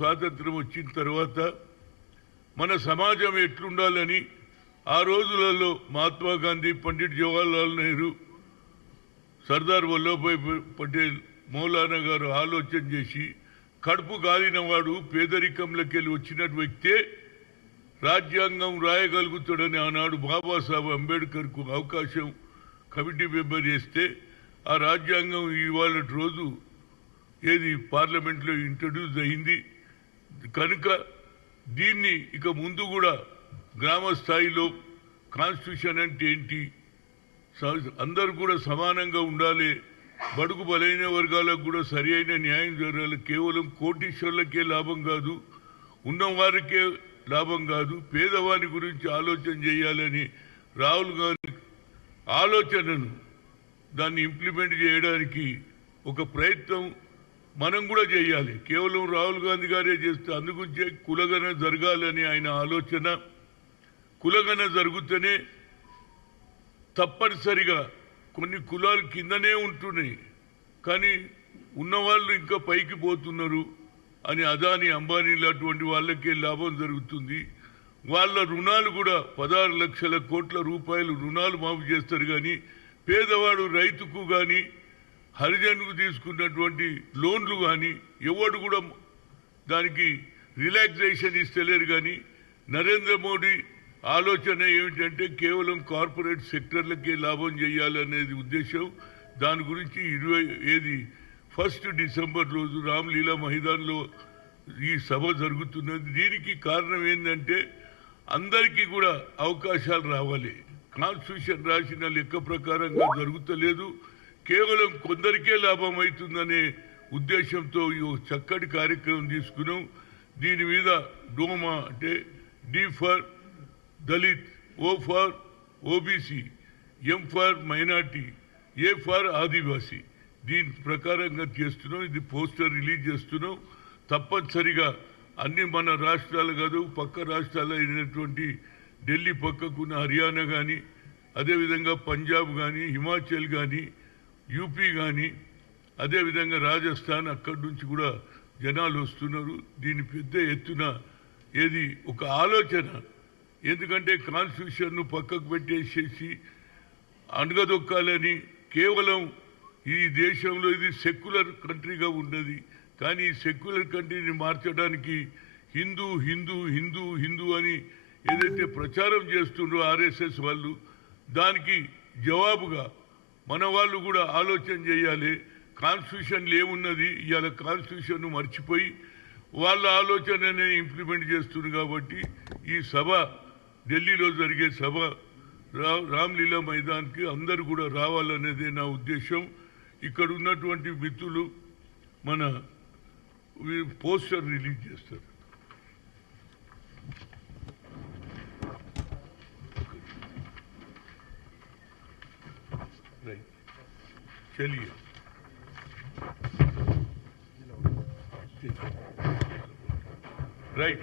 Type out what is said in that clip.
స్వాతంత్రం వచ్చిన తర్వాత మన సమాజం ఎట్లుండాలని ఆ రోజులలో మహాత్మా గాంధీ, పండిట్ జవహర్లాల్ నెహ్రూ, సర్దార్ వల్లభాయ్ పటేల్, మౌలానా గారు ఆలోచన చేసి కడుపు గాలిన వాడు పేదరికంలోకి వచ్చినట్టు వ్యక్తే రాజ్యాంగం రాయగలుగుతాడని ఆనాడు బాబాసాహెబ్ అంబేద్కర్కు అవకాశం కమిటీ మెంబర్ చేస్తే ఆ రాజ్యాంగం ఇవాళ రోజు ఏది పార్లమెంట్లో ఇంట్రడ్యూస్ అయింది కనుక దీన్ని ఇక ముందు కూడా గ్రామ స్థాయిలో కాన్స్టిట్యూషన్ అంటే ఏంటి, అందరూ కూడా సమానంగా ఉండాలి, బడుగు బలైన వర్గాలకు కూడా సరి అయిన న్యాయం జరగాలి, కేవలం కోటీశ్వర్లకే లాభం కాదు, ఉన్నవారికే లాభం కాదు, పేదవాని గురించి ఆలోచన చేయాలని రాహుల్ గాంధీ ఆలోచనను దాన్ని ఇంప్లిమెంట్ చేయడానికి ఒక ప్రయత్నం మనం కూడా చేయాలి. కేవలం రాహుల్ గాంధీ గారే చేస్తే అందుగురించే కులగణ జరగాలని ఆయన ఆలోచన. కులగణ జరుగుతూనే తప్పనిసరిగా కొన్ని కులాలు కిందనే ఉంటున్నాయి కానీ ఉన్నవాళ్ళు ఇంకా పైకి పోతున్నారు అని అదాని, అంబానీ లాంటి వాళ్ళకే లాభం జరుగుతుంది. వాళ్ళ రుణాలు కూడా 16 లక్షల కోట్ల రూపాయలు రుణాలు మాఫీ చేస్తారు కానీ పేదవాడు రైతుకు కానీ హరిజన్కు తీసుకున్నటువంటి లోన్లు కానీ ఎవడు కూడా దానికి రిలాక్సేషన్ ఇస్తలేరు. కానీ నరేంద్ర మోడీ ఆలోచన ఏమిటంటే కేవలం కార్పొరేట్ సెక్టర్లకే లాభం చేయాలనేది ఉద్దేశం. దాని గురించి 1 డిసెంబర్ రోజు రామ్లీలా మైదాన్లో ఈ సభ జరుగుతున్నది. దీనికి కారణం ఏంటంటే అందరికీ కూడా అవకాశాలు రావాలి. కాన్స్టిట్యూషన్ రాసిన లెక్క ప్రకారంగా జరుగుతలేదు, కేవలం కొందరికే లాభం అవుతుందనే ఉద్దేశంతో ఈ చక్కటి కార్యక్రమం తీసుకున్నాం. దీని మీద డోమా అంటే D for Dalit, O for OBC, M for minority, A for Adivasi, దీని ప్రకారంగా చేస్తున్నాం. ఇది పోస్టర్ రిలీజ్ చేస్తున్నాం. తప్పనిసరిగా అన్ని మన రాష్ట్రాలు కాదు, పక్క రాష్ట్రాలు అయినటువంటి ఢిల్లీ పక్కకున్న హర్యానా కానీ, అదేవిధంగా పంజాబ్ కానీ, హిమాచల్ కానీ, యూపీ కానీ, అదేవిధంగా రాజస్థాన్, అక్కడి నుంచి కూడా జనాలు వస్తున్నారు. దీని పెద్ద ఎత్తున ఏది ఒక ఆలోచన, ఎందుకంటే కాన్స్టిట్యూషన్ను పక్కకు పెట్టేసేసి అణగదొక్కాలని కేవలం ఈ దేశంలో ఇది సెక్యులర్ కంట్రీగా ఉన్నది కానీ ఈ సెక్యులర్ కంట్రీని మార్చడానికి హిందూ హిందూ హిందూ హిందూ అని ఏదైతే ప్రచారం చేస్తుండ్రో ఆర్ఎస్ఎస్ వాళ్ళు, దానికి జవాబుగా మన వాళ్ళు కూడా ఆలోచన చేయాలి. కాన్స్టిట్యూషన్లు ఏమున్నది, ఇవాళ కాన్స్టిట్యూషన్ను మర్చిపోయి వాళ్ళ ఆలోచననే ఇంప్లిమెంట్ చేస్తుంది. కాబట్టి ఈ సభ ఢిల్లీలో జరిగే సభ రామ్లీలా మైదాన్కి అందరూ కూడా రావాలనేదే నా ఉద్దేశం. ఇక్కడ ఉన్నటువంటి మిత్రులు మన పోస్టర్ రిలీజ్ చేస్తారు. चलिए राइट